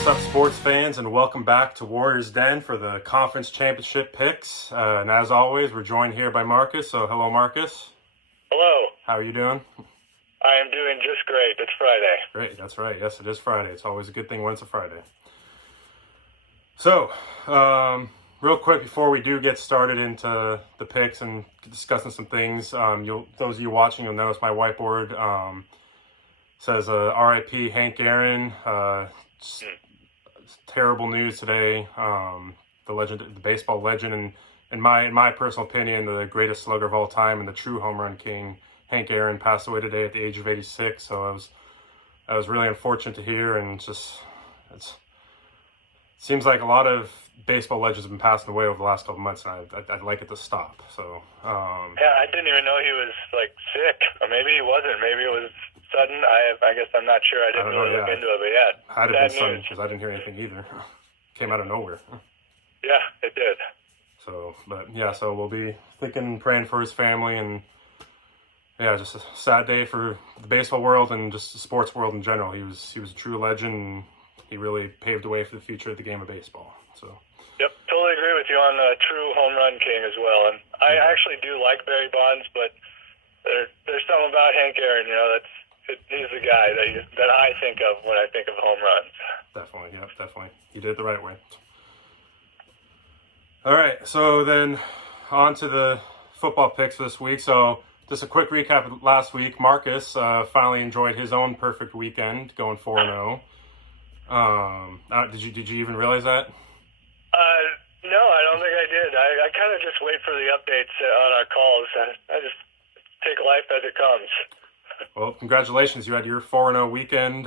What's up, sports fans, and welcome back to Warriors Den for the conference championship picks. And as always, we're joined here by Marcus. So, hello, Marcus. Hello. How are you doing? I am doing just great. It's Friday. Great, that's right. Yes, it is Friday. It's always a good thing when it's a Friday. So, real quick before we do get started into the picks and discussing some things, those of you watching, you'll notice my whiteboard says R.I.P. Hank Aaron. Terrible news today. The legend, the baseball legend, and in my personal opinion, the greatest slugger of all time and the true home run king, Hank Aaron, passed away today at the age of 86. So I was really unfortunate to hear, and it seems like a lot of baseball legends have been passing away over the last couple of months, and I'd like it to stop. So yeah, I didn't even know he was like sick, or maybe he wasn't. Maybe it was sudden. I guess I'm not sure. I didn't really look into it, but yeah, had it been sudden, because I didn't hear anything either. Came out of nowhere. Yeah, it did. So, but yeah, so we'll be thinking, praying for his family, and yeah, just a sad day for the baseball world and just the sports world in general. He was a true legend, and he really paved the way for the future of the game of baseball. So. Yep, totally agree with you on the true home run king as well. And I actually do like Barry Bonds, but there's something about Hank Aaron. He's the guy that I think of when I think of home runs. Definitely, yeah, definitely. He did it the right way. All right, so then on to the football picks for this week. So just a quick recap of last week. Marcus finally enjoyed his own perfect weekend, going 4-0. Did you even realize that? No, I don't think I did. I kind of just wait for the updates on our calls. I just take life as it comes. Well, congratulations. You had your 4-0 weekend.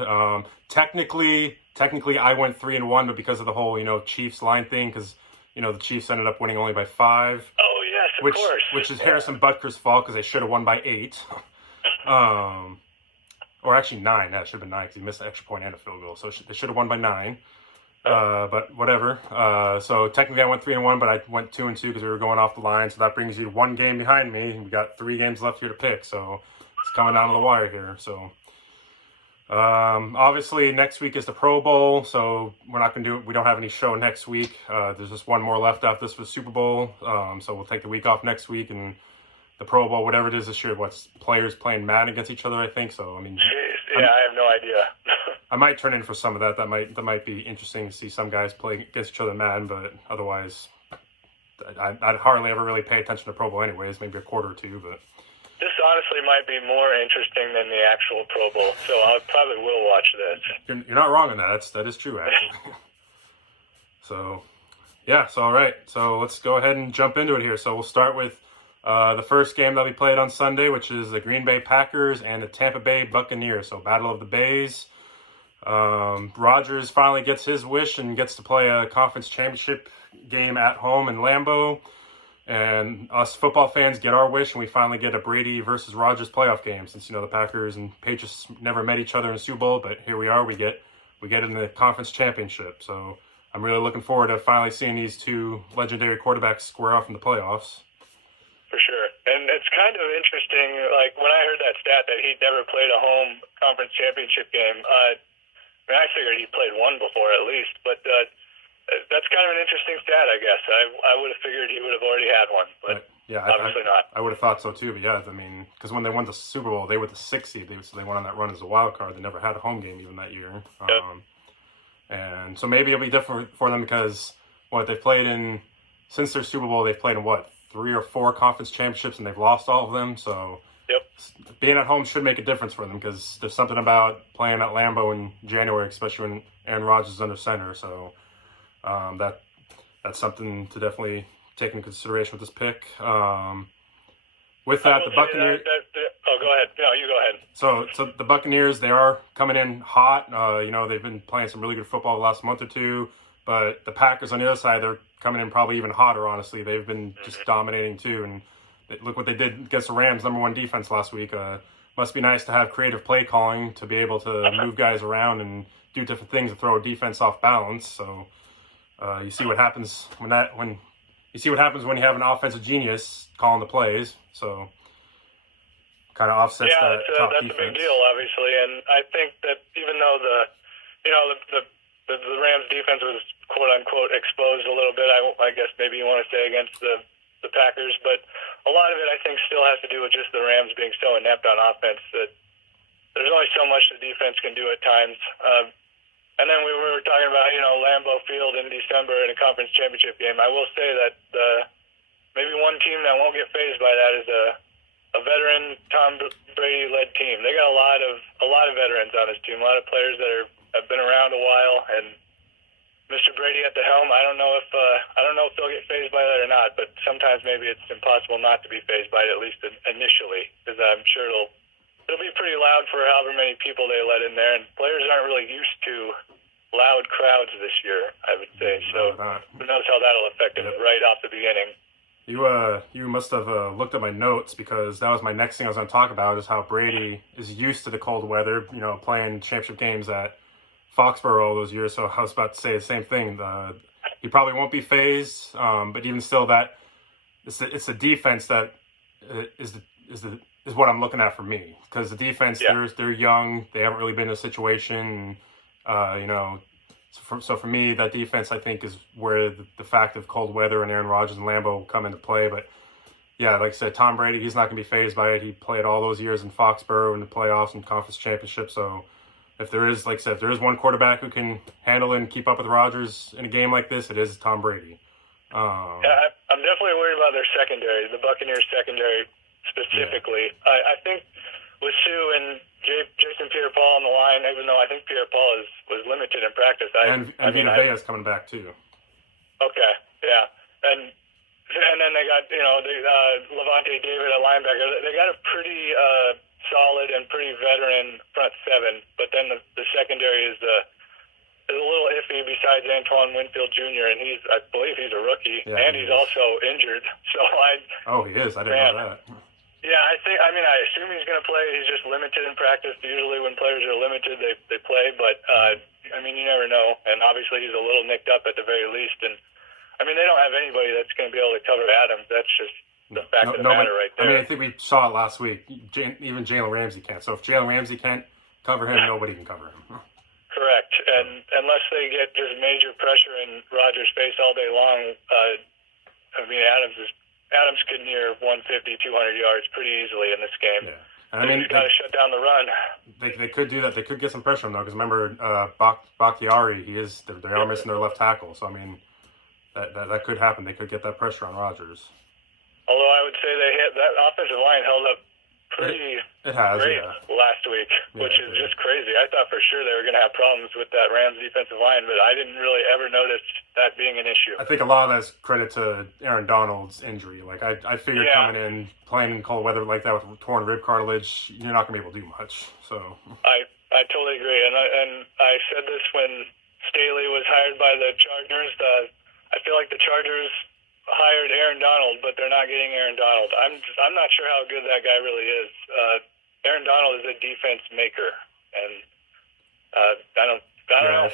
Technically, I went 3-1, but because of the whole, Chiefs line thing, because, the Chiefs ended up winning only by 5. Oh, yes, of course. Which is Harrison Butker's fault, because they should have won by 8. Or actually 9. That should have been 9, because he missed an extra point and a field goal. So they should have won by 9. But whatever. So technically I went 3-1, but I went 2-2 because we were going off the line. So that brings you 1 game behind me. We got 3 games left here to pick. So it's coming down to the wire here. So obviously next week is the Pro Bowl. So we're not going to we don't have any show next week. There's just 1 more left after this for the Super Bowl. So we'll take the week off next week, and the Pro Bowl, whatever it is this year, what's players playing Madden against each other, I think. So, I mean, jeez, yeah, I have no idea. I might turn in for some of that. That might be interesting to see some guys play against each other in Madden, but otherwise, I'd hardly ever really pay attention to Pro Bowl anyways, maybe a quarter or 2, but. This honestly might be more interesting than the actual Pro Bowl, so I probably will watch this. You're not wrong on that. That is true, actually. So, yeah, so all right. So let's go ahead and jump into it here. So we'll start with the first game that we played on Sunday, which is the Green Bay Packers and the Tampa Bay Buccaneers. So Battle of the Bays. Rodgers finally gets his wish and gets to play a conference championship game at home in Lambeau. And us football fans get our wish, and we finally get a Brady versus Rodgers playoff game. Since the Packers and Patriots never met each other in the Super Bowl, but here we are. We get in the conference championship. So I'm really looking forward to finally seeing these 2 legendary quarterbacks square off in the playoffs. For sure. And it's kind of interesting, like when I heard that stat that he'd never played a home conference championship game, I figured he played 1 before at least, but that's kind of an interesting stat, I guess. I would have figured he would have already had one, but yeah, obviously not. I would have thought so too, but yeah, I mean, because when they won the Super Bowl, they were the 6th seed, so they went on that run as a wild card. They never had a home game even that year. And so maybe it'll be different for them because they've played in, since their Super Bowl, they've played in 3 or 4 conference championships, and they've lost all of them. So being at home should make a difference for them because there's something about playing at Lambeau in January, especially when Aaron Rodgers is under center. So that's something to definitely take into consideration with this pick. With that, the Buccaneers. Go ahead. No, you go ahead. So the Buccaneers, they are coming in hot. They've been playing some really good football the last month or 2. But the Packers on the other side, they're coming in probably even hotter, honestly. They've been just dominating too. And look what they did against the Rams, #1 defense last week. Must be nice to have creative play calling to be able to move guys around and do different things to throw a defense off balance. So you see what happens when you have an offensive genius calling the plays. So kind of offsets that top that's defense. a big deal, obviously. And I think that even though the the Rams defense was quote unquote exposed a little bit. I guess maybe you want to say against the Packers, but a lot of it I think still has to do with just the Rams being so inept on offense that there's only so much the defense can do at times. And then we were talking about Lambeau Field in December in a conference championship game. I will say that maybe one team that won't get fazed by that is a veteran Tom Brady led team. They got a lot of veterans on his team, a lot of players that have been around a while, and Mr. Brady at the helm. I don't know if they'll get fazed by that or not, but sometimes maybe it's impossible not to be fazed by it, at least initially, because I'm sure it'll be pretty loud for however many people they let in there, and players aren't really used to loud crowds this year, I would say. So who knows how that'll affect them right off the beginning. You must have looked at my notes, because that was my next thing I was going to talk about, is how Brady is used to the cold weather, playing championship games at Foxborough all those years. So I was about to say the same thing. He probably won't be phased, but even still, that it's the defense that is what I'm looking at for me, because the defense, they're young, they haven't really been in a situation, So for me, that defense, I think, is where the fact of cold weather and Aaron Rodgers and Lambeau will come into play. But yeah, like I said, Tom Brady, he's not going to be fazed by it. He played all those years in Foxborough in the playoffs and conference championship. So if there is, like I said, if there is one quarterback who can handle it and keep up with Rodgers in a game like this, it is Tom Brady. I'm definitely worried about their secondary, the Buccaneers secondary specifically. Yeah. I think with Sue and Jason Pierre-Paul on the line, even though I think Pierre-Paul was limited in practice. And Vita Vea's coming back too. Okay, yeah. And then they got, Levante David at linebacker. They got a pretty solid and pretty veteran front seven, but then the secondary is a little iffy besides Antoine Winfield Jr., and I believe he's a rookie, and he's also injured. So he is. I didn't know that. Yeah, I assume he's going to play. He's just limited in practice. Usually when players are limited, they play, but, you never know. And obviously he's a little nicked up at the very least. And, they don't have anybody that's going to be able to cover Adams. That's just the fact of the matter right there. I think we saw it last week. Even Jalen Ramsey can't. So if Jalen Ramsey can't cover him, nobody can cover him. Correct. And unless they get just major pressure in Rodgers' face all day long, Adams could near 150, 200 yards pretty easily in this game. Yeah. And he's got to shut down the run. They could do that. They could get some pressure on him, though, because remember, Bakhtiari, they are missing their left tackle. So, that could happen. They could get that pressure on Rodgers. Although I would say that offensive line held up pretty great last week, which is just crazy. I thought for sure they were going to have problems with that Rams defensive line, but I didn't really ever notice that being an issue. I think a lot of that's credit to Aaron Donald's injury. Like I figured coming in, playing in cold weather like that with torn rib cartilage, you're not going to be able to do much. So I totally agree, and I said this when Staley was hired by the Chargers. I feel like the Chargers hired Aaron Donald, but they're not getting Aaron Donald. I'm not sure how good that guy really is. Aaron Donald is a defense maker, and I don't know.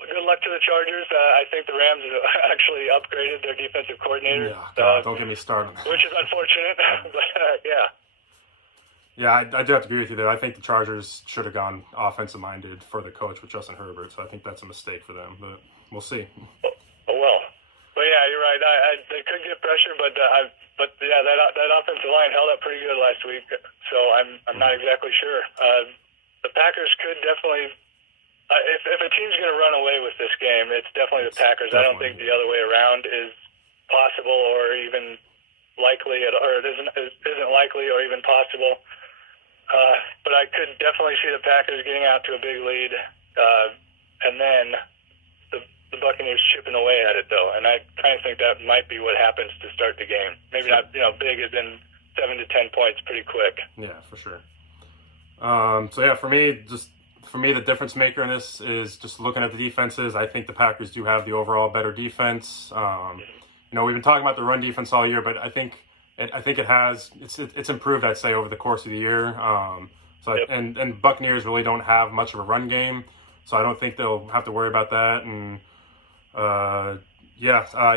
Good luck to the Chargers. I think the Rams actually upgraded their defensive coordinator. Yeah, God, don't get me started. Which is unfortunate, but yeah. Yeah, I do have to agree with you there. I think the Chargers should have gone offensive-minded for the coach with Justin Herbert, so I think that's a mistake for them, but we'll see. Oh, well. But yeah, you're right. They could get pressure, but that offensive line held up pretty good last week. So I'm not exactly sure. The Packers could definitely, if a team's going to run away with this game, it's definitely the Packers. I don't think the other way around is possible or even likely, or it isn't likely or even possible. But I could definitely see the Packers getting out to a big lead, and then the Buccaneers chipping away at it, though, and I kind of think that might be what happens to start the game. Maybe not, big as in 7 to 10 points pretty quick. Yeah, for sure. For me, the difference maker in this is just looking at the defenses. I think the Packers do have the overall better defense. We've been talking about the run defense all year, but I think it's improved, I'd say, over the course of the year. And Buccaneers really don't have much of a run game, so I don't think they'll have to worry about that. And I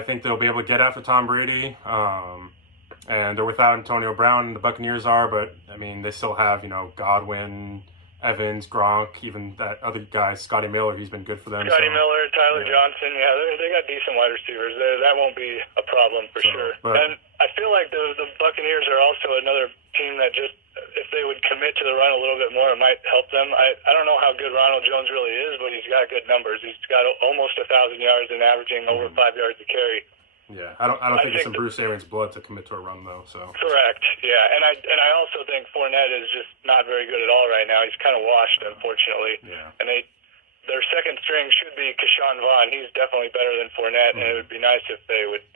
think they'll be able to get after Tom Brady. And they're without Antonio Brown, the Buccaneers are, but they still have, Godwin, Evans, Gronk, even that other guy, Scotty Miller, he's been good for them. Scotty so, Miller, Tyler yeah. Johnson, yeah, they got decent wide receivers. That won't be a problem for sure. And I feel like the Buccaneers are also another team that just, if they would commit to the run a little bit more, it might help them. I don't know how good Ronald Jones really is, but he's got good numbers. He's got almost 1,000 yards and averaging over 5 yards a carry. Yeah, I don't think it's in Bruce Arians' blood to commit to a run though. So correct, yeah, and I also think Fournette is just not very good at all right now. He's kind of washed, unfortunately. Yeah. And their second string should be Keyshawn Vaughn. He's definitely better than Fournette, and it would be nice if they would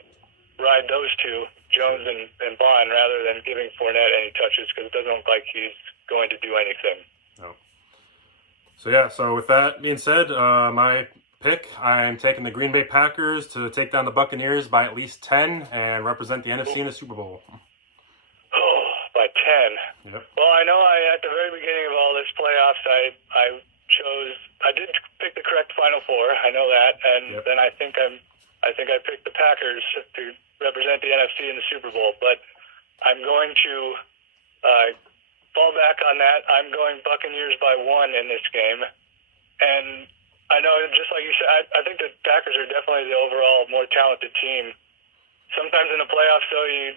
ride those two, Jones and Vaughn, rather than giving Fournette any touches, because it doesn't look like he's going to do anything. No. So yeah, so with that being said, my pick, I'm taking the Green Bay Packers to take down the Buccaneers by at least 10 and represent the NFC in the Super Bowl. Oh, by 10. Yep. Well, I know at the very beginning of all this playoffs, I did pick the correct Final Four. I know that, and then I think I picked the Packers to represent the NFC in the Super Bowl. But I'm going to fall back on that. I'm going Buccaneers by 1 in this game, and I know, just like you said, I think the Packers are definitely the overall more talented team. Sometimes in the playoffs, though, you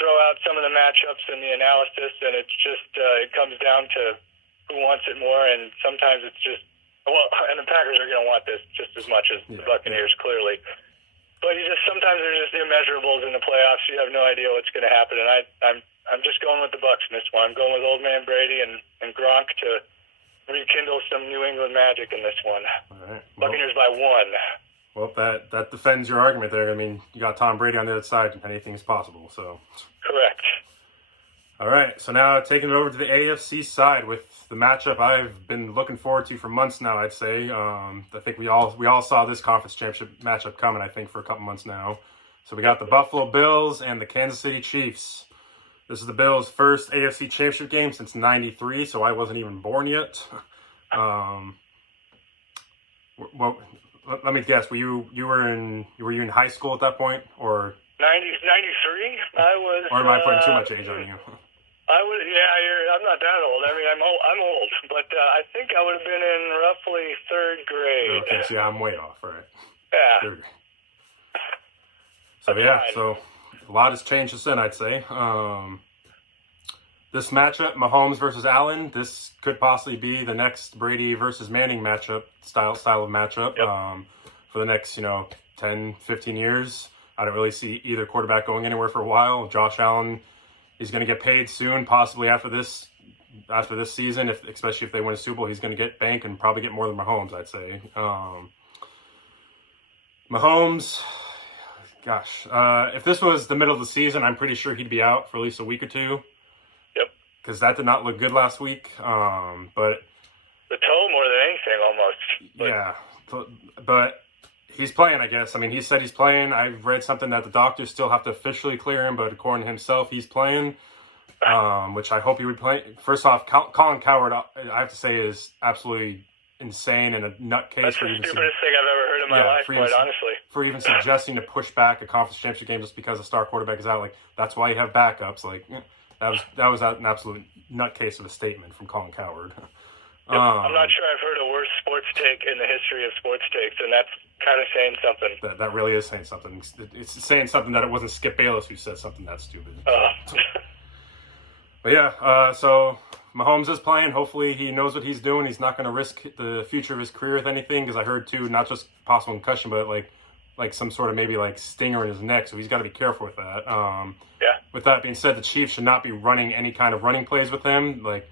throw out some of the matchups and the analysis, and it's just it comes down to who wants it more. And sometimes it's just and the Packers are going to want this just as much as the Buccaneers, clearly. But sometimes there's just immeasurables in the playoffs. You have no idea what's going to happen, and I'm just going with the Bucs in this one. I'm going with Old Man Brady and Gronk to rekindle some New England magic in this one. All right. Buccaneers by 1. Well, that defends your argument there. I mean, you got Tom Brady on the other side, and anything is possible. So. Correct. All right. So now taking it over to the AFC side with the matchup I've been looking forward to for months now. I'd say. I think we all saw this conference championship matchup coming. I think for a couple months now. So we got the Buffalo Bills and the Kansas City Chiefs. This is the Bills' first AFC Championship game since '93, so I wasn't even born yet. Well, let me guess. Were you in high school at that point, or 93? I was. Or am I putting too much age on you? I was. Yeah, I'm not that old. I mean, I'm old, but I think I would have been in roughly 3rd grade. Okay, so yeah, I'm way off. Right. Yeah. 3rd grade. So yeah, so a lot has changed since then, I'd say. This matchup, Mahomes versus Allen, this could possibly be the next Brady versus Manning matchup style of matchup. Yep. For the next 10, 15 years. I don't really see either quarterback going anywhere for a while. Josh Allen is going to get paid soon, possibly after this season, especially if they win a Super Bowl. He's going to get bank and probably get more than Mahomes, I'd say. Mahomes, gosh, if this was the middle of the season, I'm pretty sure he'd be out for at least a week or two. Yep. Because that did not look good last week. But the toe more than anything, almost. Yeah, but he's playing, I guess. I mean, he said he's playing. I read something that the doctors still have to officially clear him, but according to himself, he's playing, which I hope he would play. First off, Colin Cowherd, I have to say, is absolutely insane and a nutcase. That's the stupidest thing I've ever heard in my life, quite honestly. For even suggesting to push back a conference championship game just because a star quarterback is out. Like, that's why you have backups. Like, that was an absolute nutcase of a statement from Colin Cowherd. I'm not sure I've heard a worse sports take in the history of sports takes, and that's kind of saying something. That really is saying something. It's saying something that it wasn't Skip Bayless who said something that stupid. But yeah, so Mahomes is playing. Hopefully he knows what he's doing. He's not going to risk the future of his career with anything, because I heard too, not just possible concussion, but like some sort of maybe like stinger in his neck. So he's got to be careful with that. Yeah. With that being said, the Chiefs should not be running any kind of running plays with him. Like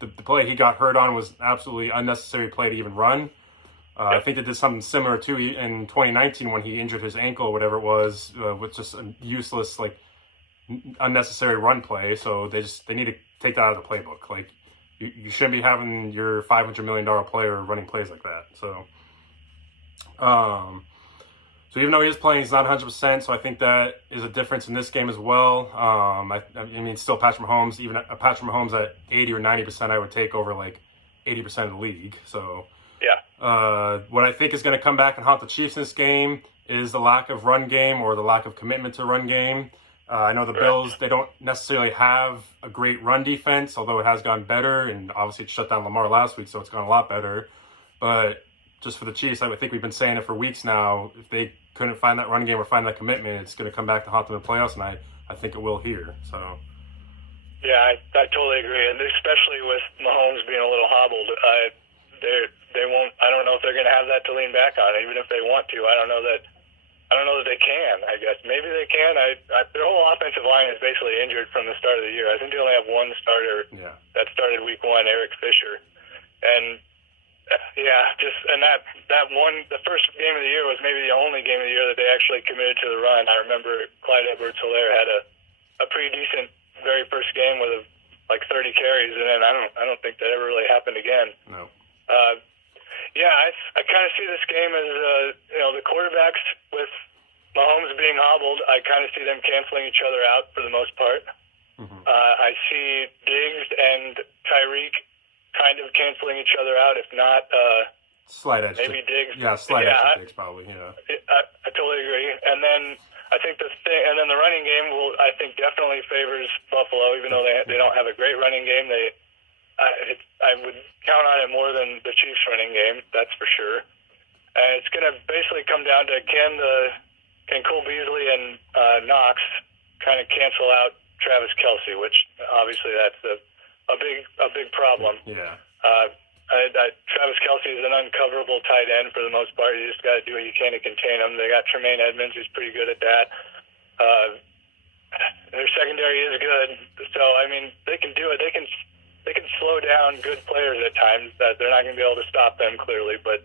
the play he got hurt on was absolutely unnecessary play to even run. I think they did something similar too in 2019 when he injured his ankle or whatever it was, with just a useless, like, unnecessary run play. So they need to take that out of the playbook. Like, you shouldn't be having your $500 million player running plays like that. So, so even though he is playing, he's not 100%. So I think that is a difference in this game as well. I mean, still Patrick Mahomes, even a Patrick Mahomes at 80 or 90%, I would take over like 80% of the league. So. Yeah. What I think is going to come back and haunt the Chiefs in this game is the lack of run game or the lack of commitment to run game. I know the Bills, they don't necessarily have a great run defense, although it has gone better, and obviously it shut down Lamar last week, so it's gone a lot better. But just for the Chiefs, I think we've been saying it for weeks now, if they couldn't find that run game or find that commitment, it's going to come back to haunt them in the playoffs, and I think it will here. So. Yeah, I totally agree, and especially with Mahomes being a little hobbled, they won't. I don't know if they're going to have that to lean back on, even if they want to. I don't know that they can. I guess maybe they can. Their whole offensive line is basically injured from the start of the year. I think they only have one starter that started week 1, Eric Fisher, and the first game of the year was maybe the only game of the year that they actually committed to the run. I remember Clyde Edwards-Helaire had a pretty decent very first game with like 30 carries, and then I don't think that ever really happened again. No. I kind of see this game as the quarterbacks with Mahomes being hobbled. I kind of see them canceling each other out for the most part. Mm-hmm. I see Diggs and Tyreek kind of canceling each other out. If not, slight edge. Maybe Diggs. Yeah, slight edge to Diggs probably. Yeah. I totally agree. And then I think the running game I think definitely favors Buffalo, even though they don't have a great running game. I would count on it more than the Chiefs' running game, that's for sure. And it's going to basically come down to can Cole Beasley and Knox kind of cancel out Travis Kelce, which obviously that's a big problem. Yeah. Travis Kelce is an uncoverable tight end for the most part. You just got to do what you can to contain him. They got Tremaine Edmonds, who's pretty good at that. Their secondary is good, so I mean they can do it. They can slow down good players at times. That they're not going to be able to stop them clearly, but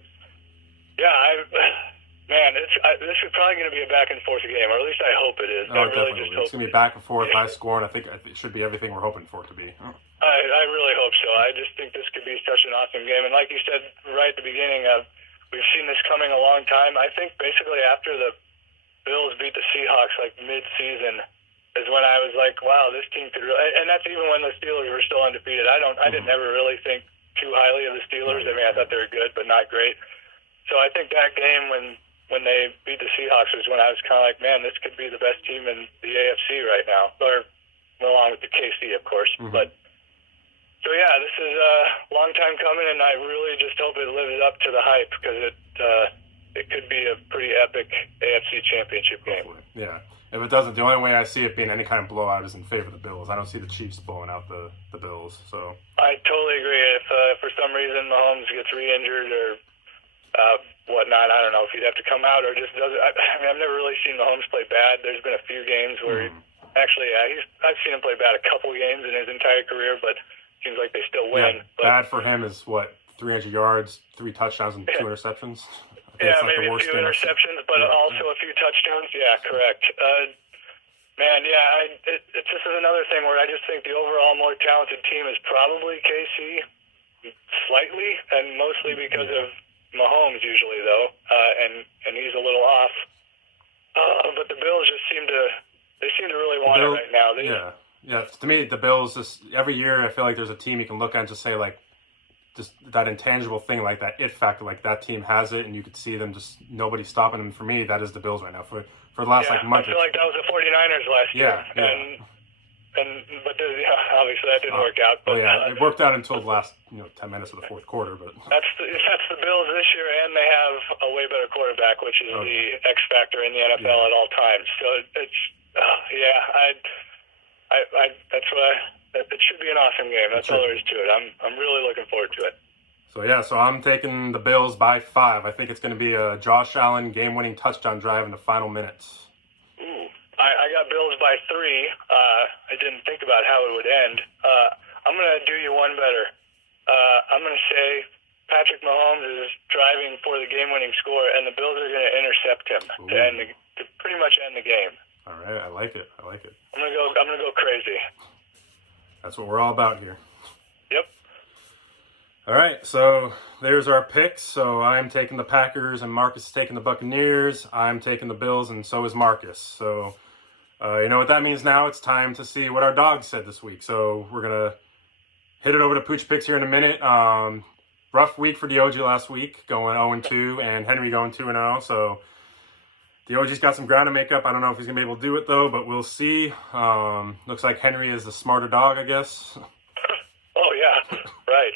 yeah, this is probably going to be a back and forth game, or at least I hope it is. Oh, definitely. It's going to be back and forth, high score, and I think it should be everything we're hoping for it to be. I really hope so. I just think this could be such an awesome game, and like you said right at the beginning, we've seen this coming a long time. I think basically after the Bills beat the Seahawks like mid-season is when I was like, wow, this team could really, and that's even when the Steelers were still undefeated. I didn't ever really think too highly of the Steelers. I mean, I thought they were good, but not great. So I think that game when they beat the Seahawks was when I was kind of like, man, this could be the best team in the AFC right now, or along with the KC, of course. Mm-hmm. But so yeah, this is a long time coming, and I really just hope it lives up to the hype because it could be a pretty epic AFC Championship game. Hopefully. Yeah. If it doesn't, the only way I see it being any kind of blowout is in favor of the Bills. I don't see the Chiefs blowing out the Bills. So I totally agree. If for some reason Mahomes gets re-injured or whatnot, I don't know if he'd have to come out or just doesn't. I mean, I've never really seen Mahomes play bad. There's been a few games where I've seen him play bad a couple games in his entire career, but it seems like they still win. Yeah, bad for him is what, 300 yards, 3 touchdowns, and 2 interceptions. Yeah, maybe a few interceptions, but also a few touchdowns. Yeah, correct. This is another thing where I just think the overall more talented team is probably KC, slightly, and mostly because of Mahomes usually, though, and he's a little off. But the Bills just seem to really want it right now. Yeah. To me, the Bills, just every year, I feel like there's a team you can look at and just say, like, just that intangible thing, like that it factor, like that team has it, and you could see them just nobody stopping them. For me, that is the Bills right now. For the last month. I feel like that was the 49ers last year. But obviously that didn't work out. But, it worked out until the last 10 minutes of the fourth quarter. But that's the Bills this year, and they have a way better quarterback, which is the X factor in the NFL at all times. So it's that's why. It should be an awesome game. That's all there is to it. I'm really looking forward to it. So I'm taking the Bills by 5. I think it's going to be a Josh Allen game-winning touchdown drive in the final minutes. Ooh, I got Bills by 3. I didn't think about how it would end. I'm going to do you one better. I'm going to say Patrick Mahomes is driving for the game-winning score, and the Bills are going to intercept him to pretty much end the game. All right, I like it. I'm going to go crazy. That's what we're all about here. Yep. All right, so there's our picks. So I'm taking the Packers, and Marcus is taking the Buccaneers. I'm taking the Bills, and so is Marcus. So you know what that means now? It's time to see what our dog said this week. So we're going to hit it over to Pooch Picks here in a minute. Rough week for Diogi last week, going 0-2, and Henry going 2-0. So DOG's got some ground to make up. I don't know if he's going to be able to do it, though, but we'll see. Looks like Henry is the smarter dog, I guess. Oh, yeah, right.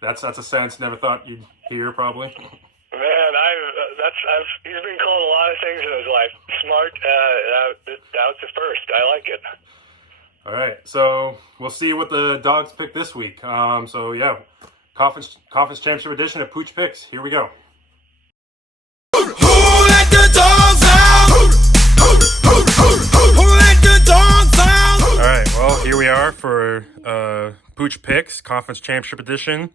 That's a sentence never thought you'd hear, probably. Man, he's been called a lot of things in his life. Smart, that was the first. I like it. All right, so we'll see what the dogs pick this week. So yeah, conference championship edition of Pooch Picks. Here we go. Who let the dogs out? Who let the dogs out? All right, well here we are for Pooch Picks Conference Championship edition.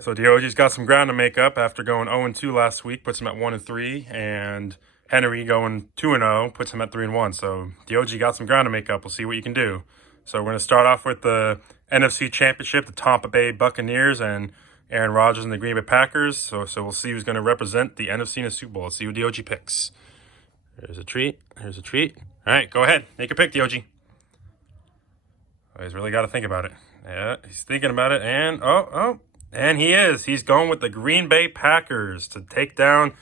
So DOG's got some ground to make up after going 0-2 last week, puts him at 1-3, and Henry going 2-0 puts him at 3-1. So DOG got some ground to make up. We'll see what you can do. So we're going to start off with the NFC Championship, the Tampa Bay Buccaneers and Aaron Rodgers and the Green Bay Packers. So we'll see who's going to represent the NFC in the Super Bowl. Let's see who DOG picks. Here's a treat. Here's a treat. All right, go ahead. Make a pick, DOG. Oh, he's really got to think about it. Yeah, he's thinking about it. And, and he is. He's going with the Green Bay Packers to take down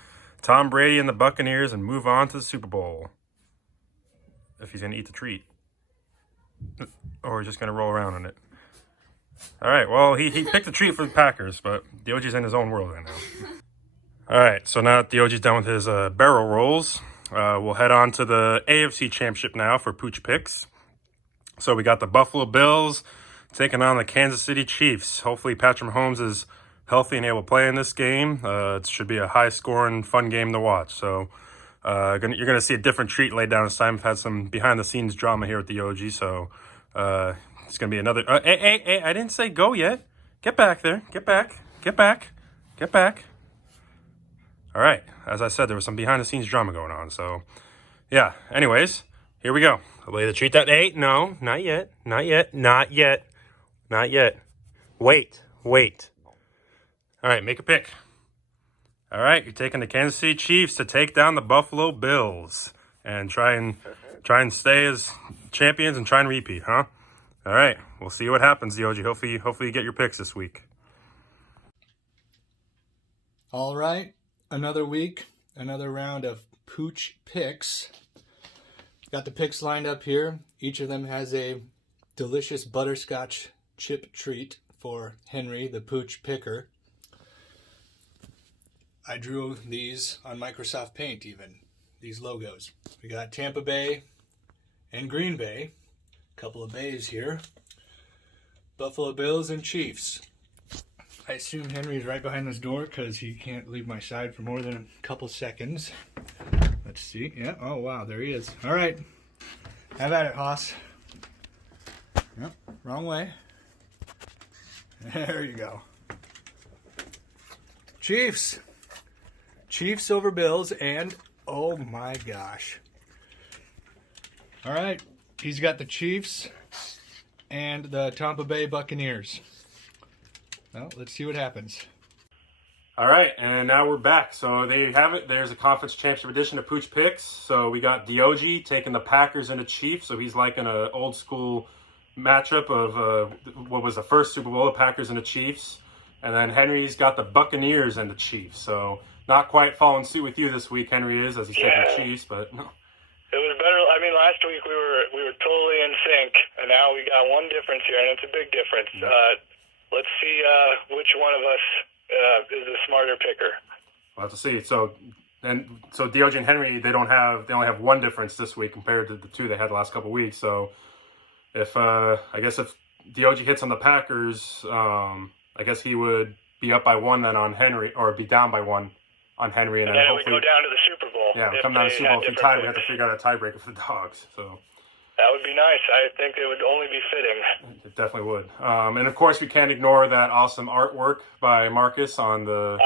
Tom Brady and the Buccaneers and move on to the Super Bowl. If he's going to eat the treat. Or just going to roll around on it. All right, well, he picked the treat for the Packers, but DOG's in his own world right now. All right, so now that DOG's done with his barrel rolls, we'll head on to the AFC Championship now for Pooch Picks. So we got the Buffalo Bills taking on the Kansas City Chiefs. Hopefully Patrick Mahomes is healthy and able to play in this game. It should be a high-scoring, fun game to watch. So you're going to see a different treat laid down this time. I've had some behind-the-scenes drama here with the OG, so it's going to be another... Hey, I didn't say go yet. Get back there. Get back. Get back. Get back. All right. As I said, there was some behind-the-scenes drama going on. So, yeah. Anyways, here we go. I'll lay the treat that... Hey, no. Not yet. Not yet. Not yet. Not yet. Wait. All right, make a pick. All right, you're taking the Kansas City Chiefs to take down the Buffalo Bills and try and stay as champions and try and repeat, huh? All right, we'll see what happens, DOG. Hopefully you get your picks this week. All right, another week, another round of Pooch Picks. Got the picks lined up here. Each of them has a delicious butterscotch chip treat for Henry, the Pooch Picker. I drew these on Microsoft Paint even, these logos. We got Tampa Bay and Green Bay, a couple of bays here. Buffalo Bills and Chiefs. I assume Henry's right behind this door because he can't leave my side for more than a couple seconds. Let's see. Yeah, oh wow, there he is. All right, have at it, Haas. Yep, wrong way. There you go. Chiefs over Bills, and oh my gosh. All right, he's got the Chiefs and the Tampa Bay Buccaneers. Well, let's see what happens. All right, and now we're back. So there you have it. There's a conference championship edition of Pooch Picks. So we got DOG taking the Packers and the Chiefs. So he's like in an old school matchup of what was the first Super Bowl, the Packers and the Chiefs. And then Henry's got the Buccaneers and the Chiefs. So not quite following suit with you this week, Henry is, as he's taking the Chiefs, but no. It was better. I mean, last week we were totally in sync, and now we got one difference here, and it's a big difference. Let's see which one of us is the smarter picker. We'll have to see. So DOG and Henry, they only have one difference this week compared to the two they had the last couple of weeks. So if if DOG hits on the Packers, I guess he would be up by one then on Henry, or be down by one on Henry, and then hopefully we go down to the Super Bowl. Yeah, we'll come down to the Super Bowl. If we tie, we have to figure out a tiebreaker for the dogs. So that would be nice. I think it would only be fitting. It definitely would. And of course, we can't ignore that awesome artwork by Marcus on the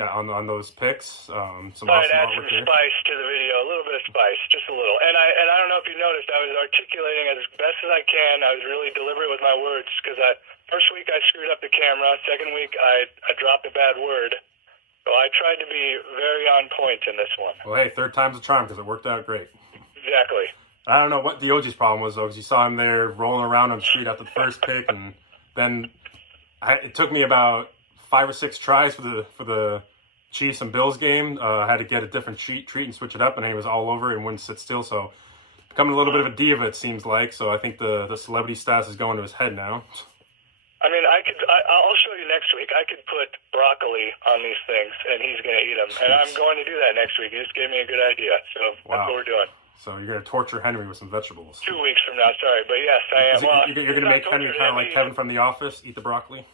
on those picks. Some awesome add artwork some spice to the video, a little bit of spice, just a little. And I don't know if you noticed, I was articulating as best as I can. I was really deliberate with my words because first week I screwed up the camera. Second week I dropped a bad word. So I tried to be very on point in this one. Well, hey, third time's a charm because it worked out great. Exactly. I don't know what DOG's problem was, though, because you saw him there rolling around on the street after the first pick, and then it took me about 5 or 6 tries for the Chiefs and Bills game. Had to get a different treat and switch it up, and he was all over it and wouldn't sit still. So becoming a little bit of a diva, it seems like. So I think the celebrity status is going to his head now. I mean, I'll show you next week. I could put broccoli on these things, and he's going to eat them. And I'm going to do that next week. He just gave me a good idea. So that's what we're doing. So you're going to torture Henry with some vegetables. 2 weeks from now, sorry. But yes, I am. Well, you're going to make Henry kind of like Kevin from The Office, eat the broccoli?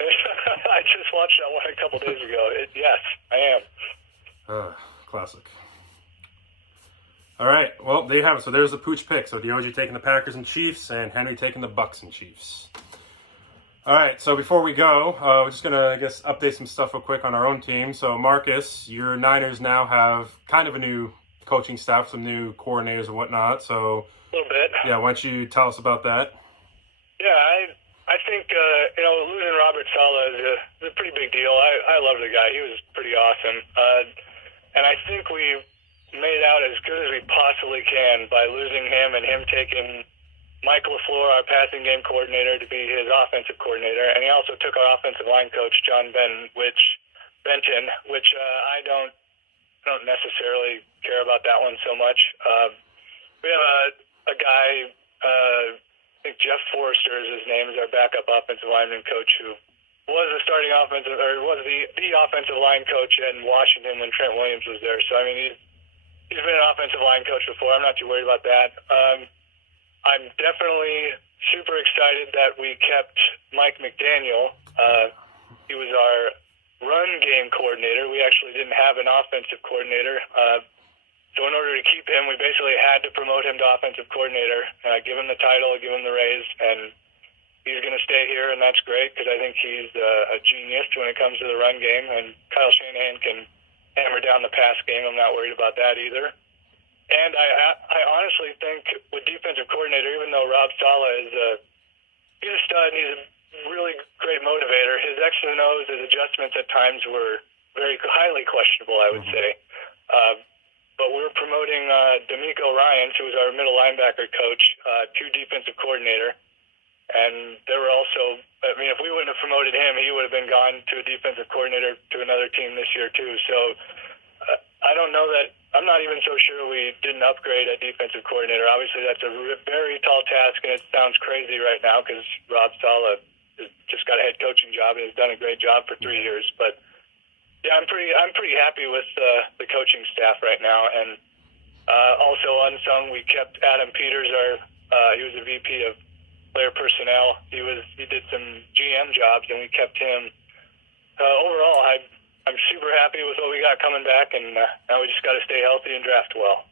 I just watched that one a couple days ago. Yes, I am. Classic. All right, well, there you have it. So there's the Pooch pick. So Diogi taking the Packers and Chiefs, and Henry taking the Bucks and Chiefs. All right, so before we go, we're just going to, I guess, update some stuff real quick on our own team. So, Marcus, your Niners now have kind of a new coaching staff, some new coordinators and whatnot. So, a little bit. Yeah, why don't you tell us about that? Yeah, I think, losing Robert Saleh is a pretty big deal. I love the guy. He was pretty awesome. And I think we made out as good as we possibly can by losing him and him taking Mike LaFleur, our passing game coordinator, to be his offensive coordinator. And he also took our offensive line coach, John Benton, which I don't necessarily care about that one so much. We have a guy, I think Jeff Forrester is his name, is our backup offensive lineman coach, who was the offensive line coach in Washington when Trent Williams was there. So I mean, he's been an offensive line coach before. I'm not too worried about that. I'm definitely super excited that we kept Mike McDaniel. He was our run game coordinator. We actually didn't have an offensive coordinator. So in order to keep him, we basically had to promote him to offensive coordinator, give him the title, give him the raise, and he's going to stay here, and that's great because I think he's a genius when it comes to the run game, and Kyle Shanahan can hammer down the pass game. I'm not worried about that either. And I honestly think with defensive coordinator, even though Rob Saleh he's a stud and he's a really great motivator, his X's and O's, his adjustments at times were very highly questionable, I would say. But we're promoting D'Amico Ryans, who was our middle linebacker coach, to defensive coordinator. And there were also, I mean, if we wouldn't have promoted him, he would have been gone to a defensive coordinator to another team this year too. So I don't know that, I'm not even so sure we didn't upgrade a defensive coordinator. Obviously, that's a very tall task, and it sounds crazy right now because Rob Saleh just got a head coaching job and has done a great job for 3 years. But yeah, I'm pretty happy with the coaching staff right now. And also unsung, we kept Adam Peters, he was a VP of player personnel. He did some GM jobs, and we kept him. Overall, I'm super happy with what we got coming back, and now we just got to stay healthy and draft well.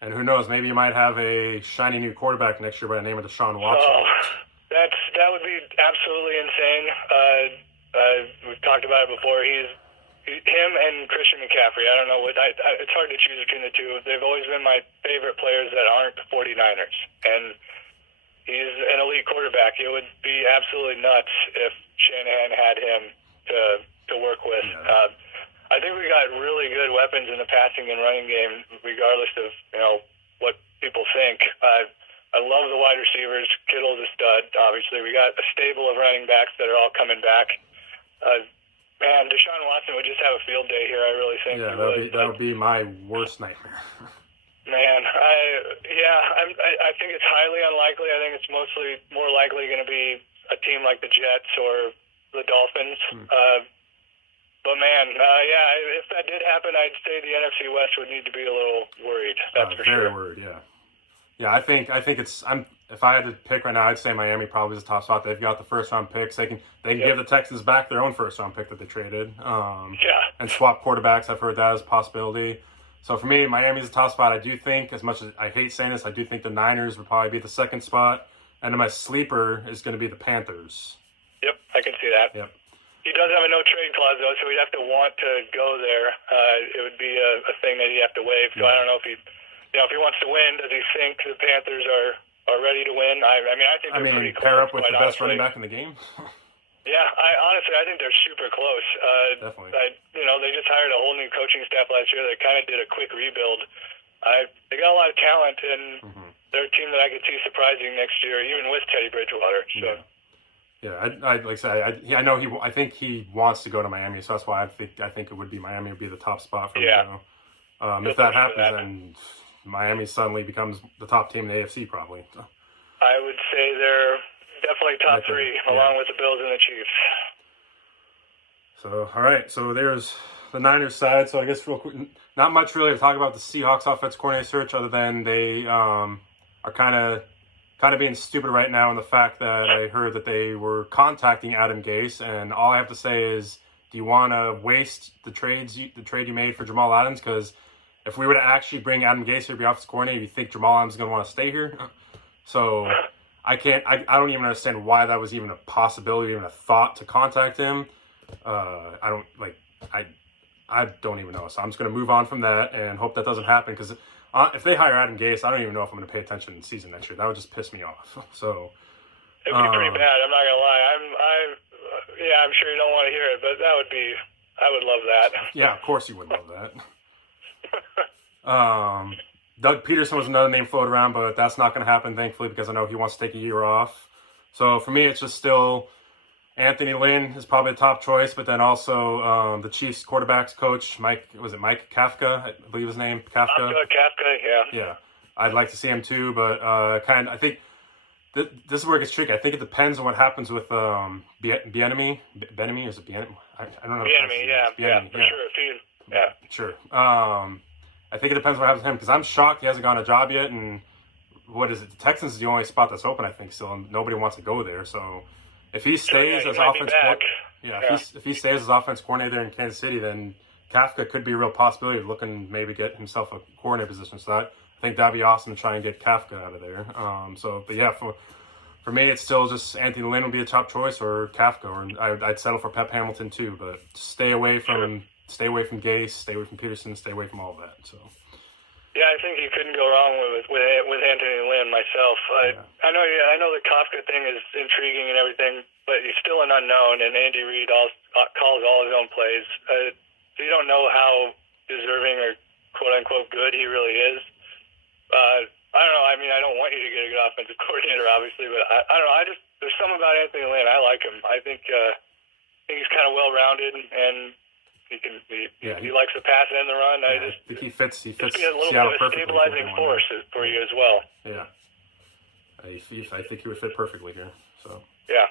And who knows, maybe you might have a shiny new quarterback next year by the name of Deshaun Watson. Oh, that would be absolutely insane. We've talked about it before. Him and Christian McCaffrey. I don't know it's hard to choose between the two. They've always been my favorite players that aren't 49ers, and he's an elite quarterback. It would be absolutely nuts if Shanahan had him to work with. Yeah. I think we got really good weapons in the passing and running game, regardless of what people think. I love the wide receivers. Kittle's a stud. Obviously, we got a stable of running backs that are all coming back. Man, Deshaun Watson would just have a field day here. I really think. Yeah, that would be my worst nightmare. Man, I think it's highly unlikely. I think it's mostly more likely going to be a team like the Jets or the Dolphins. But man, if that did happen, I'd say the NFC West would need to be a little worried. That's for sure. Very worried, yeah. Yeah, I think it's. If I had to pick right now, I'd say Miami probably is the top spot. They've got the first round picks. They can give the Texans back their own first round pick that they traded. And swap quarterbacks. I've heard that as a possibility. So for me, Miami's the top spot. I do think, as much as I hate saying this, I do think the Niners would probably be the second spot. And then my sleeper is going to be the Panthers. Yep, I can see that. Yep. He does have a no trade clause though, so he'd have to want to go there. It would be a thing that he'd have to waive. So I don't know if if he wants to win, does he think the Panthers are ready to win? I think they're pretty close. Pair up with the best honestly. running back in the game. Yeah, I think they're super close. Definitely. They just hired a whole new coaching staff last year. They kind of did a quick rebuild. They got a lot of talent, and they're a team that I could see surprising next year, even with Teddy Bridgewater. So. Yeah, I like I said, I know I think he wants to go to Miami, so that's why I think it would be Miami would be the top spot for him to go. If that happens, then Miami suddenly becomes the top team in the AFC probably. So. I would say they're definitely top three, along with the Bills and the Chiefs. So, all right. So there's the Niners side. So I guess real quick, not much really to talk about the Seahawks offense coordinator search, other than they are kind of being stupid right now in the fact that I heard that they were contacting Adam Gase, and all I have to say is, do you want to waste the trade you made for Jamal Adams? Because if we were to actually bring Adam Gase to be offensive coordinator, you think Jamal Adams is going to want to stay here? So I don't even understand why that was even a possibility, even a thought to contact him. I don't even know. So I'm just going to move on from that and hope that doesn't happen, because if they hire Adam Gase, I don't even know if I'm going to pay attention in season next year. That would just piss me off. So it'd be pretty bad. I'm not going to lie. I'm sure you don't want to hear it, but I would love that. Yeah, of course you would love that. Doug Peterson was another name floated around, but that's not going to happen, thankfully, because I know he wants to take a year off. So for me, it's just still Anthony Lynn is probably the top choice, but then also the Chiefs quarterbacks coach, Mike Kafka, I believe his name, Kafka, yeah. Yeah, I'd like to see him too, but I think this is where it gets tricky. I think it depends on what happens with Bieniemy, or is it Bieniemy? I don't know. Bieniemy, for sure. Sure. I think it depends what happens to him, because I'm shocked he hasn't gotten a job yet, and what is it? The Texans is the only spot that's open, I think, still, and nobody wants to go there. So if he stays as offense if he stays as offense coordinator in Kansas City, then Kafka could be a real possibility of looking maybe get himself a coordinator position. So I think that'd be awesome to try and get Kafka out of there. But yeah, for me, it's still just Anthony Lynn would be a top choice, or Kafka, or I'd settle for Pep Hamilton too. But stay away from Gase, stay away from Peterson, stay away from all of that. So. Yeah, I think you couldn't go wrong with Anthony Lynn myself. I know the Kafka thing is intriguing and everything, but he's still an unknown, and Andy Reid calls all his own plays. You don't know how deserving or quote-unquote good he really is. I don't know. I mean, I don't want you to get a good offensive coordinator, obviously, but I don't know. There's something about Anthony Lynn. I like him. I think he's kind of well-rounded, and he likes the pass and the run. I think he fits. He fits be a little Seattle bit of a stabilizing force for you as well. Yeah, I think he would fit perfectly here. So yeah.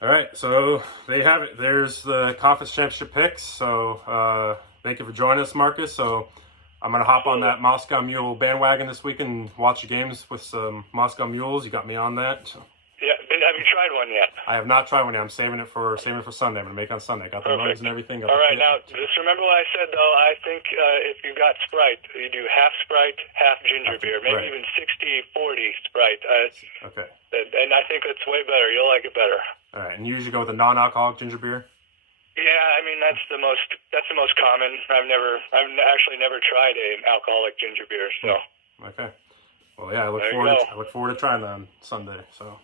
All right, so there you have it. There's the conference championship picks. So thank you for joining us, Marcus. So I'm gonna hop on that Moscow Mule bandwagon this week and watch the games with some Moscow Mules. You got me on that. So. Yeah, have you tried one yet? I have not tried one yet. I'm saving it for Sunday. I'm gonna make it on Sunday. Got the mugs and everything. All right, now just remember what I said though. I think if you got Sprite, you do half Sprite, half ginger beer, maybe even 60-40 Sprite. Okay. And I think it's way better. You'll like it better. All right, and you usually go with a non-alcoholic ginger beer. Yeah, I mean that's the most common. I've actually never tried an alcoholic ginger beer. So. Okay. Well, yeah, I look forward to trying that on Sunday. So.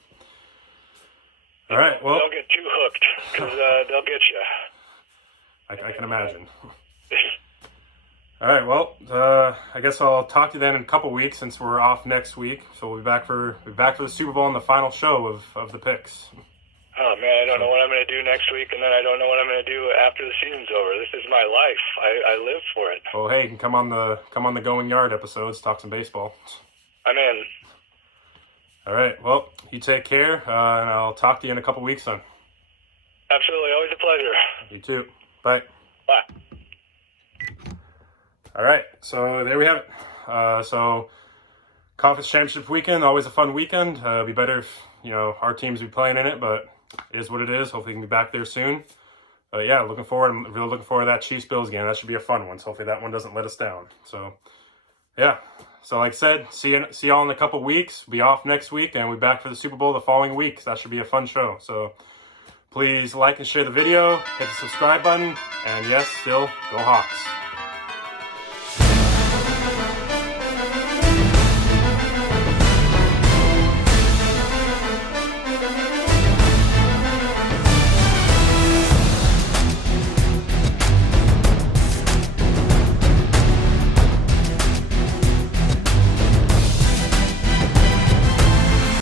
All right, well... Don't get too hooked, because they'll get you. I can imagine. All right, well, I guess I'll talk to you then in a couple weeks, since we're off next week. So we'll be back for the Super Bowl and the final show of the picks. Oh, man, I don't know what I'm going to do next week, and then I don't know what I'm going to do after the season's over. This is my life. I live for it. Well, hey, you can come on the Going Yard episodes, talk some baseball. I'm in. All right. Well, you take care, and I'll talk to you in a couple weeks, son. Absolutely. Always a pleasure. You too. Bye. Bye. All right. So there we have it. So conference championship weekend, always a fun weekend. It'd be better if, our teams be playing in it, but it is what it is. Hopefully we can be back there soon. But yeah, I'm really looking forward to that Chiefs-Bills game. That should be a fun one. So hopefully that one doesn't let us down. So yeah. So like I said, see y'all in a couple weeks. We'll be off next week, and we'll be back for the Super Bowl the following week. That should be a fun show. So please like and share the video, hit the subscribe button, and yes, still, go Hawks.